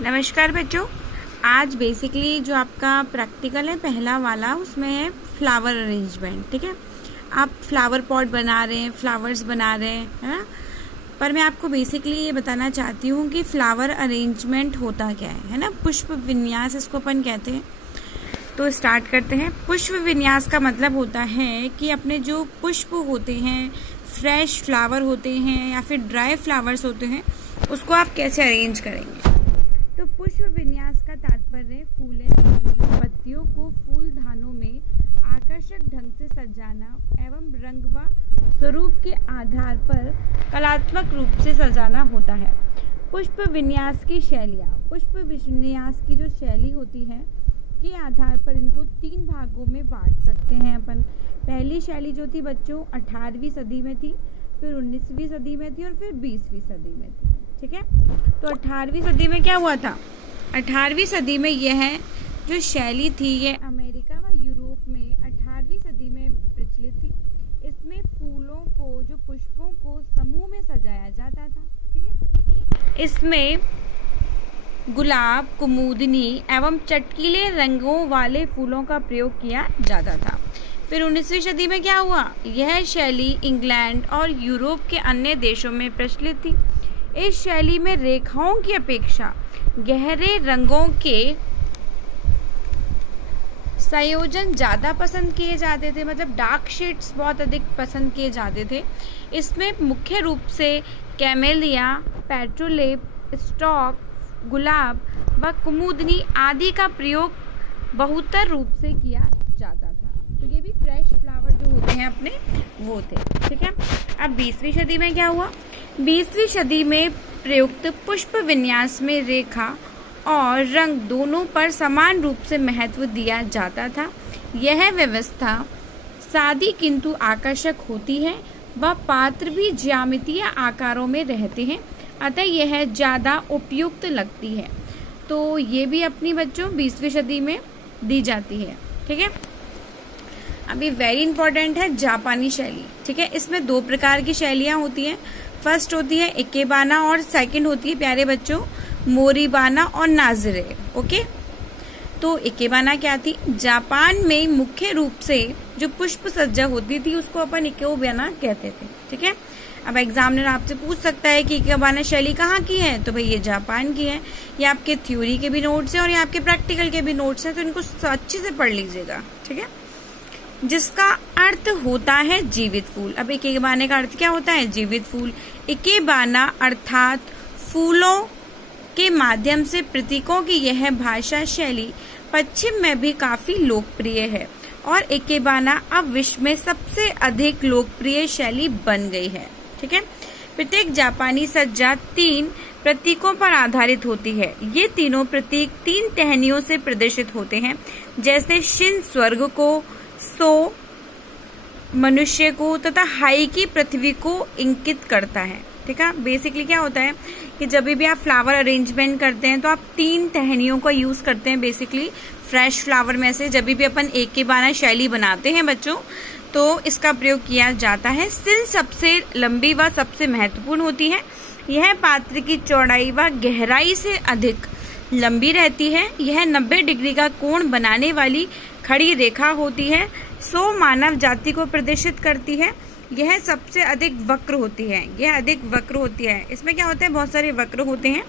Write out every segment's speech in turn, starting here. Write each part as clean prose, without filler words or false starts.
नमस्कार बच्चों। आज बेसिकली जो आपका प्रैक्टिकल है पहला वाला, उसमें है फ्लावर अरेंजमेंट। ठीक है, आप फ्लावर पॉट बना रहे हैं, फ्लावर्स बना रहे हैं, है ना। पर मैं आपको बेसिकली ये बताना चाहती हूँ कि फ्लावर अरेंजमेंट होता क्या है ना। पुष्प विन्यास इसको अपन कहते हैं। तो स्टार्ट करते हैं। पुष्प विन्यास का मतलब होता है कि अपने जो पुष्प होते हैं, फ्रेश फ्लावर होते हैं या फिर ड्राई फ्लावर्स होते हैं, उसको आप कैसे अरेंज करेंगे। तो पुष्प विन्यास का तात्पर्य फूलें, टहनियों, पत्तियों को फूलदानों में आकर्षक ढंग से सजाना एवं रंग व स्वरूप के आधार पर कलात्मक रूप से सजाना होता है। पुष्प विन्यास की शैलियाँ। पुष्प विन्यास की जो शैली होती है के आधार पर इनको 3 भागों में बांट सकते हैं अपन। पहली शैली जो थी बच्चों 18वीं सदी में थी, फिर 19वीं सदी में थी और फिर 20वीं सदी में थी। ठीक है, तो 18वीं सदी में क्या हुआ था। 18वीं सदी में यह जो शैली थी ये अमेरिका व यूरोप में 18वीं सदी में प्रचलित थी। इसमें फूलों को, जो पुष्पों को समूह में सजाया जाता था। ठीक है, इसमें गुलाब, कुमुदनी एवं चटकीले रंगों वाले फूलों का प्रयोग किया जाता था। फिर 19वीं सदी में क्या हुआ, यह शैली इंग्लैंड और यूरोप के अन्य देशों में प्रचलित थी। इस शैली में रेखाओं की अपेक्षा गहरे रंगों के संयोजन ज़्यादा पसंद किए जाते थे, मतलब डार्क शेड्स बहुत अधिक पसंद किए जाते थे। इसमें मुख्य रूप से कैमेलिया, पेट्रोलेप, स्टॉक, गुलाब व कुमुदनी आदि का प्रयोग बहुतर रूप से किया जाता था। तो ये भी फ्रेश फ्लावर जो होते हैं अपने वो थे। ठीक है, अब 20वीं सदी में क्या हुआ। 20वीं सदी में प्रयुक्त पुष्प विन्यास में रेखा और रंग दोनों पर समान रूप से महत्व दिया जाता था। यह व्यवस्था सादी किंतु आकर्षक होती है व पात्र भी ज्यामितीय आकारों में रहते हैं, अतः यह ज़्यादा उपयुक्त लगती है। तो ये भी अपनी बच्चों 20वीं सदी में दी जाती है। ठीक है, अभी वेरी इंपॉर्टेंट है जापानी शैली। ठीक है, इसमें 2 प्रकार की शैलियाँ होती हैं। फर्स्ट होती है इकेबाना और सेकंड होती है प्यारे बच्चों मोरीबाना और नाजरे। ओके, तो इकेबाना क्या थी। जापान में मुख्य रूप से जो पुष्प सज्जा होती थी उसको अपन इकेबाना कहते थे। ठीक है, अब एग्जामिनर आपसे पूछ सकता है कि इकेबाना शैली कहाँ की है, तो भाई ये जापान की है। ये आपके थ्योरी के भी नोट्स हैं और ये आपके प्रैक्टिकल के भी नोट्स हैं, तो इनको अच्छे से पढ़ लीजिएगा। ठीक है, जिसका अर्थ होता है जीवित फूल। अब इकेबाना का अर्थ क्या होता है, जीवित फूल। इकेबाना अर्थात फूलों के माध्यम से प्रतीकों की यह भाषा शैली पश्चिम में भी काफी लोकप्रिय है और इकेबाना अब विश्व में सबसे अधिक लोकप्रिय शैली बन गई है। ठीक है, प्रत्येक जापानी सज्जा 3 प्रतीकों पर आधारित होती है। ये तीनों प्रतीक 3 टहनियों से प्रदर्शित होते हैं, जैसे शिन स्वर्ग को, सो मनुष्य को तथा हाई की पृथ्वी को इंगित करता है। ठीक है, बेसिकली क्या होता है कि जब भी आप फ्लावर अरेंजमेंट करते हैं तो आप 3 टहनियों का यूज करते हैं। बेसिकली फ्रेश फ्लावर में से जब भी अपन इकेबाना शैली बनाते हैं बच्चों, तो इसका प्रयोग किया जाता है। सिल सबसे लंबी व सबसे महत्वपूर्ण होती है। यह पात्र की चौड़ाई व गहराई से अधिक लंबी रहती है। यह 90 डिग्री का कोण बनाने वाली खड़ी रेखा होती है। सो मानव जाति को प्रदर्शित करती है। यह सबसे अधिक वक्र होती है। यह अधिक वक्र होती है। इसमें क्या होता है, बहुत सारे वक्र होते हैं।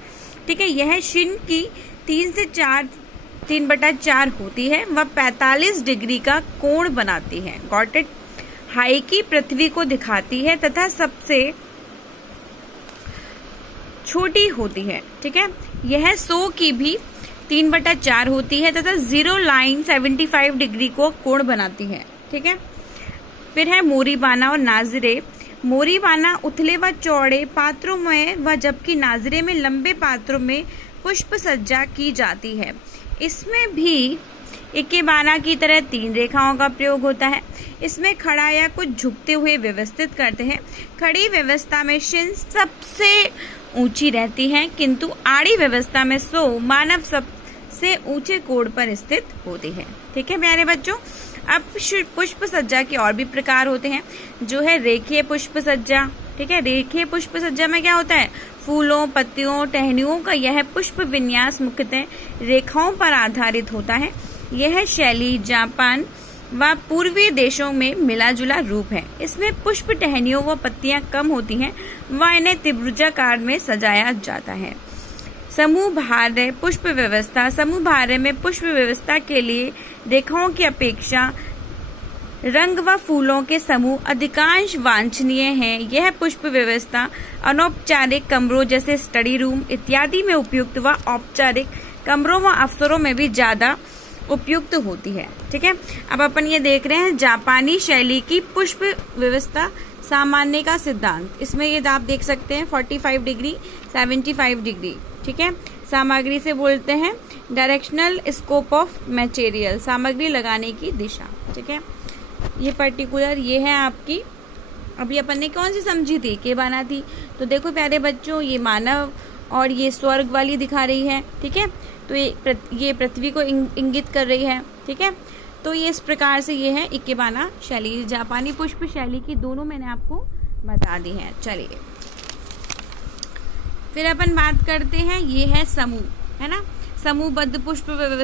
ठीक है, यह शिन की 3/4 होती है। वह 45 डिग्री का कोण बनाती है। Got it. हाई की पृथ्वी को दिखाती है तथा सबसे छोटी होती है। ठीक है, यह सो की भी 3/4 होती है तथा 0 लाइन 75 डिग्री को कोण बनाती है। ठीक है, फिर है मोरीबाना और नाजरे। मोरीबाना उथले व चौड़े पात्रों में व जबकि नाजरे में लंबे पात्रों में पुष्प सज्जा की जाती है। इसमें भी इकेबाना की तरह 3 रेखाओं का प्रयोग होता है। इसमें खड़ा या कुछ झुकते हुए व्यवस्थित करते हैं। खड़ी व्यवस्था में शिन सबसे ऊंची रहती है, किंतु आड़ी व्यवस्था में सो मानव सबसे ऊंचे कोण पर स्थित होती है। ठीक है प्यारे बच्चों, अब पुष्प सज्जा के और भी प्रकार होते हैं, जो है रेखीय पुष्प सज्जा। ठीक है। रेखीय पुष्प सज्जा में क्या होता है, फूलों, पत्तियों, टहनियों का यह पुष्प विन्यास मुख्यतः रेखाओं पर आधारित होता है। यह शैली जापान व पूर्वी देशों में मिला जुला रूप है। इसमें पुष्प टहनियों व पत्तियां कम होती हैं व इन्हें त्रिभुजाकार में सजाया जाता है। समूह भार्य पुष्प व्यवस्था। समूह भार्य में पुष्प व्यवस्था के लिए रेखाओं की अपेक्षा रंग व फूलों के समूह अधिकांश वांछनीय हैं। यह पुष्प व्यवस्था अनौपचारिक कमरों जैसे स्टडी रूम इत्यादि में उपयुक्त व औपचारिक कमरों व अवसरों में भी ज्यादा उपयुक्त होती है। ठीक है, अब अपन ये देख रहे हैं जापानी शैली की पुष्प व्यवस्था सामान्य का सिद्धांत। इसमें ये आप देख सकते हैं 45 डिग्री, 75 डिग्री। ठीक है, सामग्री से बोलते हैं डायरेक्शनल स्कोप ऑफ मटेरियल, सामग्री लगाने की दिशा। ठीक है, ये पर्टिकुलर ये है आपकी, अभी अपन ने कौन सी समझी थी, केबाना थी। तो देखो प्यारे बच्चों, ये मानव और ये स्वर्ग वाली दिखा रही है। ठीक है, तो ये पृथ्वी को इंगित कर रही है। ठीक है, तो ये इस प्रकार से ये है इकेबाना शैली। जापानी पुष्प शैली की दोनों मैंने आपको बता दी है। चलिए फिर अपन बात करते हैं, ये है समूह, है ना, समूहबद्ध पुष्प व्यवस्था।